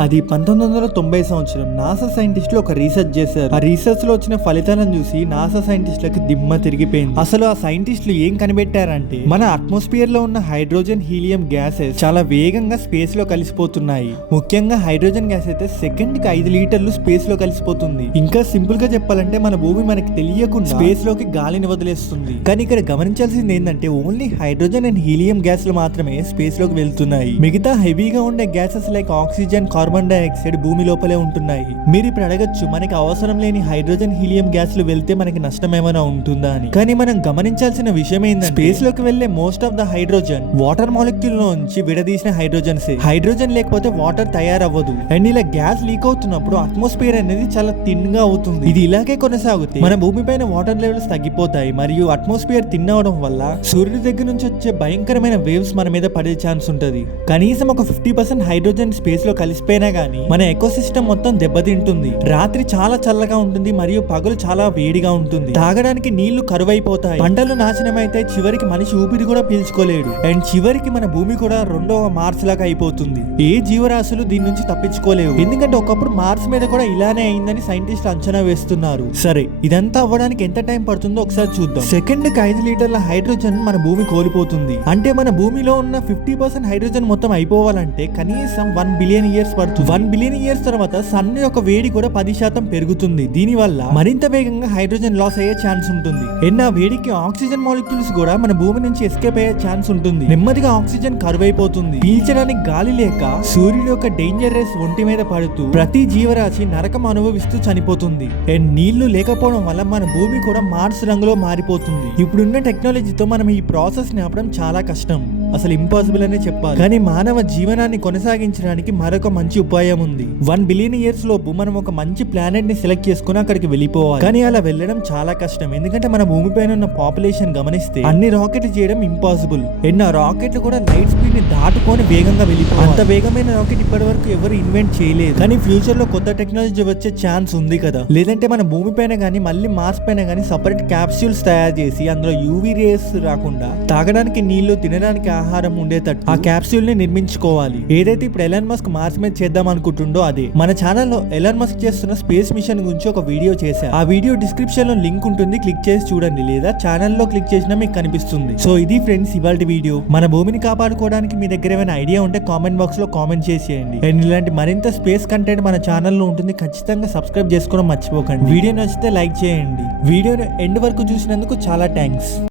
అది పంతొమ్మిది వందల తొంభై సంవత్సరం నాసా సైంటిస్టులు ఒక రీసెర్చ్ చేశారు. ఆ రీసెర్చ్లో వచ్చిన ఫలితాలను చూసి నాసా సైంటిస్టులకు దిమ్మ తిరిగిపోయింది. అసలు ఆ సైంటిస్టులు ఏం కనిపెట్టారంటే మన అట్మాస్ఫియర్లో ఉన్న హైడ్రోజన్ హీలియం గ్యాసెస్ చాలా వేగంగా స్పేస్లో కలిసిపోతున్నాయి. ముఖ్యంగా హైడ్రోజన్ గ్యాస్ అయితే సెకండ్కి ఐదు లీటర్లు స్పేస్లో కలిసిపోతుంది. ఇంకా సింపుల్గా చెప్పాలంటే మన భూమి మనకి తెలియకుండా స్పేస్లోకి గాలిని వదిలేస్తుంది. కానీ ఇక్కడ గమనించాల్సింది ఏంటంటే ఓన్లీ హైడ్రోజన్ అండ్ హీలియం గ్యాస్లు మాత్రమే స్పేస్లోకి వెళ్తున్నాయి. మిగతా హెవీగా ఉండే gases like oxygen carbon dioxide భూమి లోపలే ఉంటున్నాయి. మీరు ఇప్పుడు అడగచ్చు మనకి అవసరం లేని హైడ్రోజన్ హీలియం గ్యాస్లు వెళ్తే మనకి నష్టం ఏమైనా ఉంటుందా అని. కానీ మనం గమనించాల్సిన విషయం ఏంటంటే స్పేస్లోకి వెళ్ళే most of the hydrogen water molecule నుంచి విడదీసిన హైడ్రోజన్స్ హైడ్రోజన్ లేకపోతే వాటర్ తయారవ్వదు. అండ్ ఇలా గ్యాస్ లీక్ అవుతున్నప్పుడు అట్మాస్ఫియర్ అనేది చాలా థిన్గా అవుతుంది. ఇది ఇలాగే కొనసాగితే మన భూమిపైన వాటర్ లెవెల్స్ తగ్గిపోతాయి. మరియు అట్మాస్ఫియర్ థిన్ అవడం వల్ల సూర్యుడి దగ్గర నుంచి వచ్చే భయంకరమైన వేవ్స్ మన మీద పడే ఛాన్స్ ఉంటది. కనీసం ఒక ఫిఫ్టీ పర్సెంట్ హైడ్రోజన్ స్పేస్లో కలిసిపోయినా గానీ మన ఎకోసిస్టమ్ మొత్తం దెబ్బతింటుంది. రాత్రి చాలా చల్లగా ఉంటుంది మరియు పగలు చాలా వేడిగా ఉంటుంది. తాగడానికి నీళ్ళు కరువైపోతాయి. పంటలు నాశనం అయితే చివరికి మనిషి ఊపిరి కూడా పీల్చుకోలేడు. అండ్ చివరికి మన భూమి కూడా రెండవ మార్స్ లాగా అయిపోతుంది. ఏ జీవరాశులు దీని నుంచి తప్పించుకోలేవు. ఎందుకంటే ఒకప్పుడు మార్స్ మీద కూడా ఇలానే అయిందని సైంటిస్టులు అంచనా వేస్తున్నారు. సరే ఇదంతా అవ్వడానికి ఎంత టైం పడుతుందో ఒకసారి చూద్దాం. సెకండ్కి ఐదు లీటర్ల హైడ్రోజన్ మన భూమి కోల్పోతుంది. అంటే మన భూమిలో ఉన్న ఫిఫ్టీ పర్సెంట్ హైడ్రోజన్ మొత్తం అయిపోవాలంటే కనీసం వన్ బిలియన్ ఇయర్స్ పడుతుంది వన్ బిలియన్ ఇయర్స్ తర్వాత సన్ యొక్క వేడి కూడా పది శాతం పెరుగుతుంది. దీని వల్ల మరింత వేగంగా హైడ్రోజన్ లాస్ అయ్యే ఛాన్స్ ఉంటుంది. ఎన్న వేడికి ఆక్సిజన్ మాలిక్యూల్స్ కూడా మన భూమి నుంచి ఎస్కేప్ అయ్యే ఛాన్స్ ఉంటుంది. నెమ్మదిగా ఆక్సిజన్ కరువైపోతుంది పీల్చడానికి గాలి లేక సూర్యుడు యొక్క డేంజర్ రేస్ ఒంటి మీద పడుతూ ప్రతి జీవరాశి నరకం అనుభవిస్తూ చనిపోతుంది. అండ్ నీళ్ళు లేకపోవడం వల్ల మన భూమి కూడా మార్స్ రంగులో మారిపోతుంది. ఇప్పుడున్న టెక్నాలజీతో మనం ఈ ప్రాసెస్ని ఆపడం చాలా కష్టం. అసలు ఇంపాసిబుల్ అనే చెప్పాలి. కానీ మానవ జీవనాన్ని కొనసాగించడానికి మరొక మంచి ఉపాయం ఉంది. వన్ బిలియన్ ఇయర్స్ లోపు మనం ఒక మంచి ప్లానెట్ని సెలెక్ట్ చేసుకుని అక్కడికి వెళ్ళిపోవాలి. కానీ అలా వెళ్ళడం చాలా కష్టం. ఎందుకంటే మన భూమిపైన ఉన్న పాపులేషన్ గమనిస్తే అన్ని రాకెట్లు చేయడం ఇంపాసిబుల్ ఎన్నో రాకెట్లు కూడా లైట్ స్పీడ్ని దాటుకొని వేగంగా వెళ్ళిపోవాలి. అంత వేగమైన రాకెట్ ఇప్పటి వరకు ఎవరు ఇన్వెంట్ చేయలేదు. కానీ ఫ్యూచర్లో కొత్త టెక్నాలజీ వచ్చే ఛాన్స్ ఉంది కదా. లేదంటే మన భూమి పైన కానీ మళ్ళీ మార్స్ పైన కానీ సపరేట్ క్యాప్సూల్స్ తయారు చేసి అందులో యూవీ రేస్ రాకుండా తాగడానికి నీళ్ళు తినడానికి ఆహారం ఉండేటట్టు ఆ క్యాప్సూల్ని నిర్మించుకోవాలి. ఏదైతే ఇప్పుడు ఎలన్ మస్క్ మార్స్ మీద చేద్దాం అనుకుంటుండో అదే. మన ఛానల్లో ఎలన్ మస్క్ చేస్తున్న స్పేస్ మిషన్ గురించి ఒక వీడియో చేశా. ఆ వీడియో డిస్క్రిప్షన్లో లింక్ ఉంటుంది. క్లిక్ చేసి చూడండి లేదా ఛానల్లో క్లిక్ చేసినా మీకు కనిపిస్తుంది. సో ఇది ఫ్రెండ్స్ ఇవాళ వీడియో. మన భూమిని కాపాడుకోవడానికి మీ దగ్గర ఏమైనా ఐడియా ఉంటే కామెంట్ బాక్స్లో కామెంట్ చేసేయండి. అండ్ ఇలాంటి మరింత స్పేస్ కంటెంట్ మన ఛానల్లో ఉంటుంది. ఖచ్చితంగా సబ్స్క్రైబ్ చేసుకోవడం మర్చిపోకండి. వీడియో నచ్చితే లైక్ చేయండి. వీడియోని ఎండ్ వరకు చూసినందుకు చాలా థ్యాంక్స్.